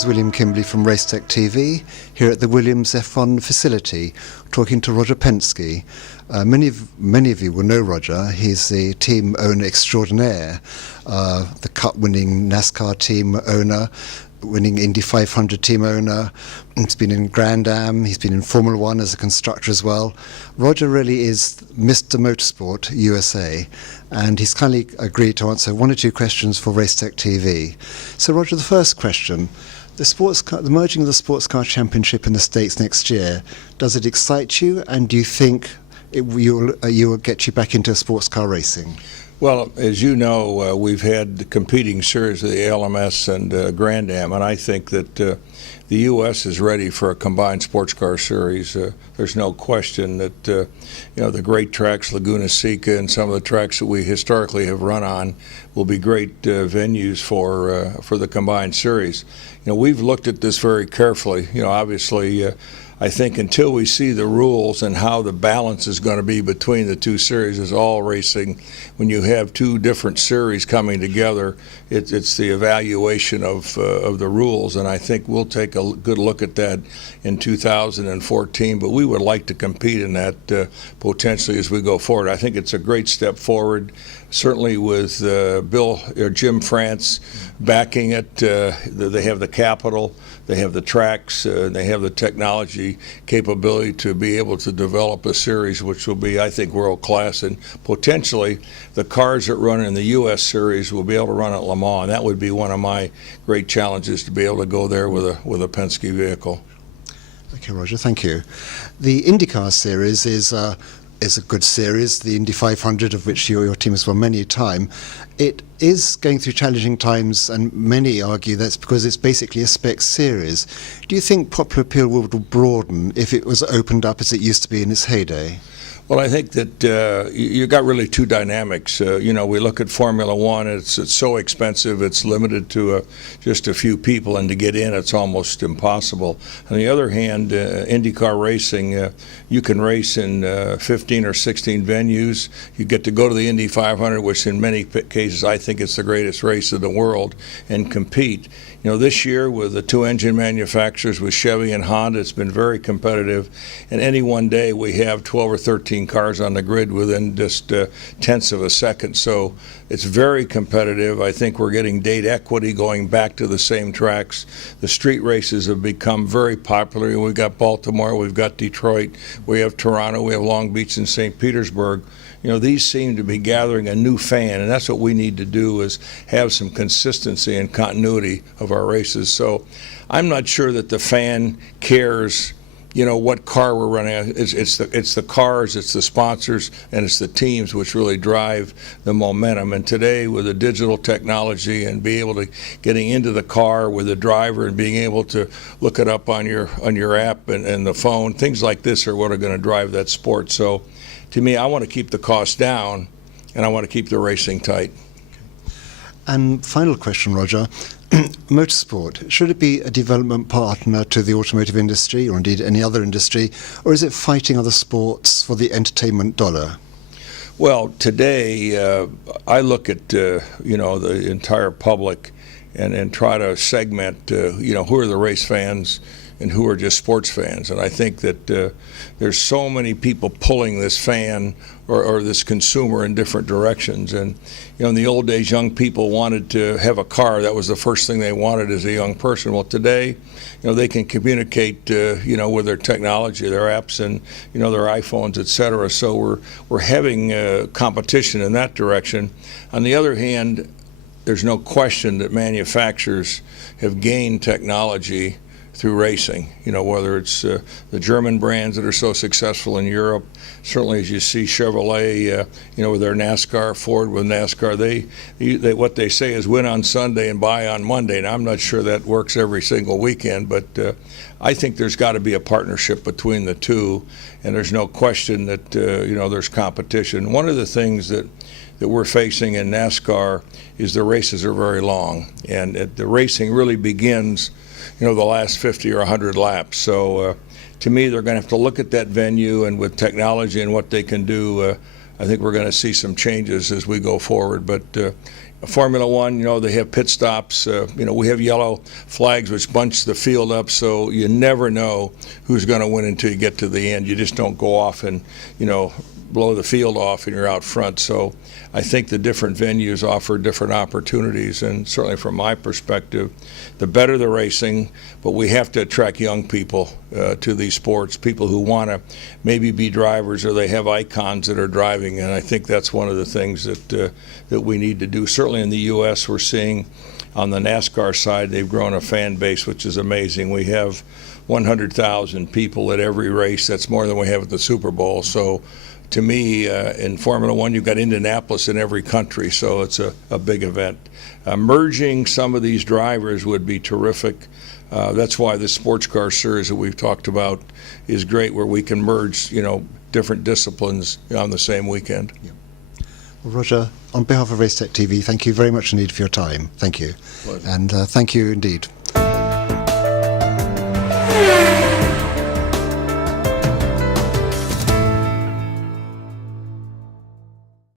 is William Kimberley from Racetech TV here at the Williams F1 facility, talking to Roger Penske. Many of you will know Roger. He's the team owner extraordinaire, the Cup-winning NASCAR team owner, winning Indy 500 team owner. He's been in Grand Am, he's been in Formula One as a constructor as well. Roger really is Mr. Motorsport USA, and he's kindly agreed to answer one or two questions for Racetech TV. So Roger, the first question, the merging of the Sports Car Championship in the States next year, does it excite you, and do you think you will get you back into sports car racing? Well, as you know, we've had competing series of the LMS and Grand Am, and I think that the U.S. is ready for a combined sports car series. There's no question that the great tracks, Laguna Seca, and some of the tracks that we historically have run on will be great venues for the combined series. We've looked at this very carefully. Obviously, I think until we see the rules and how the balance is going to be between the two series, as all racing, when you have two different series coming together, it's the evaluation of the rules, and I think we'll take a good look at that in 2014. But we would like to compete in that potentially as we go forward. I think it's a great step forward. Certainly with Jim France backing it, they have the capital, they have the tracks, they have the technology capability to be able to develop a series which will be, I think, world class, and potentially the cars that run in the U.S. series will be able to run at Le Mans, and that would be one of my great challenges, to be able to go there with a Penske vehicle. Okay, Roger, thank you. The IndyCar series is a good series, the Indy 500, of which your team has won many a time. It is going through challenging times, and many argue that's because it's basically a spec series. Do you think popular appeal will broaden if it was opened up as it used to be in its heyday? Well, I think that you got really two dynamics. We look at Formula One, it's so expensive, it's limited to just a few people, and to get in, it's almost impossible. On the other hand, IndyCar racing, you can race in 15 or 16 venues. You get to go to the Indy 500, which in many cases I think it's the greatest race in the world, and compete. This year with the two engine manufacturers, with Chevy and Honda, it's been very competitive. And any one day we have 12 or 13 cars on the grid within just tenths of a second. So it's very competitive. I think we're getting date equity going back to the same tracks. The street races have become very popular. We've got Baltimore, we've got Detroit, we have Toronto, we have Long Beach and St. Petersburg. These seem to be gathering a new fan, and that's what we need to do, is have some consistency and continuity of our races. So I'm not sure that the fan cares, what car we're running. It's the cars, it's the sponsors, and it's the teams which really drive the momentum. And today, with the digital technology and being able to getting into the car with the driver and being able to look it up on your app and the phone, things like this are what are going to drive that sport. So to me, I want to keep the cost down, and I want to keep the racing tight. And final question, Roger. Motorsport, should it be a development partner to the automotive industry, or indeed any other industry, or is it fighting other sports for the entertainment dollar? Well, today I look at the entire public and try to segment who are the race fans and who are just sports fans. And I think that there's so many people pulling this fan or this consumer in different directions. And in the old days, young people wanted to have a car. That was the first thing they wanted as a young person. Well, today, they can communicate, with their technology, their apps, and their iPhones, etc. So we're having competition in that direction. On the other hand, there's no question that manufacturers have gained technology through racing, whether it's the German brands that are so successful in Europe. Certainly, as you see Chevrolet, with their NASCAR, Ford with NASCAR, they what they say is win on Sunday and buy on Monday. Now, I'm not sure that works every single weekend, but I think there's got to be a partnership between the two, and there's no question that there's competition. One of the things that we're facing in NASCAR is the races are very long, and the racing really begins the last 50 or 100 laps. So to me, they're going to have to look at that venue, and with technology and what they can do, I think we're going to see some changes as we go forward. But Formula One, they have pit stops. We have yellow flags which bunch the field up, so you never know who's going to win until you get to the end. You just don't go off and, blow the field off and you're out front. So I think the different venues offer different opportunities, and certainly from my perspective, the better the racing, but we have to attract young people to these sports, people who want to maybe be drivers or they have icons that are driving, and I think that's one of the things that we need to do. Certainly in the U.S. we're seeing on the NASCAR side, they've grown a fan base, which is amazing. We have 100,000 people at every race. That's more than we have at the Super Bowl. So to me, in Formula One, you've got Indianapolis in every country, so it's a big event. Merging some of these drivers would be terrific. That's why the sports car series that we've talked about is great, where we can merge, different disciplines on the same weekend. Yeah. Well, Roger, on behalf of Racetech TV, thank you very much indeed for your time. Thank you. Pleasure. And thank you indeed.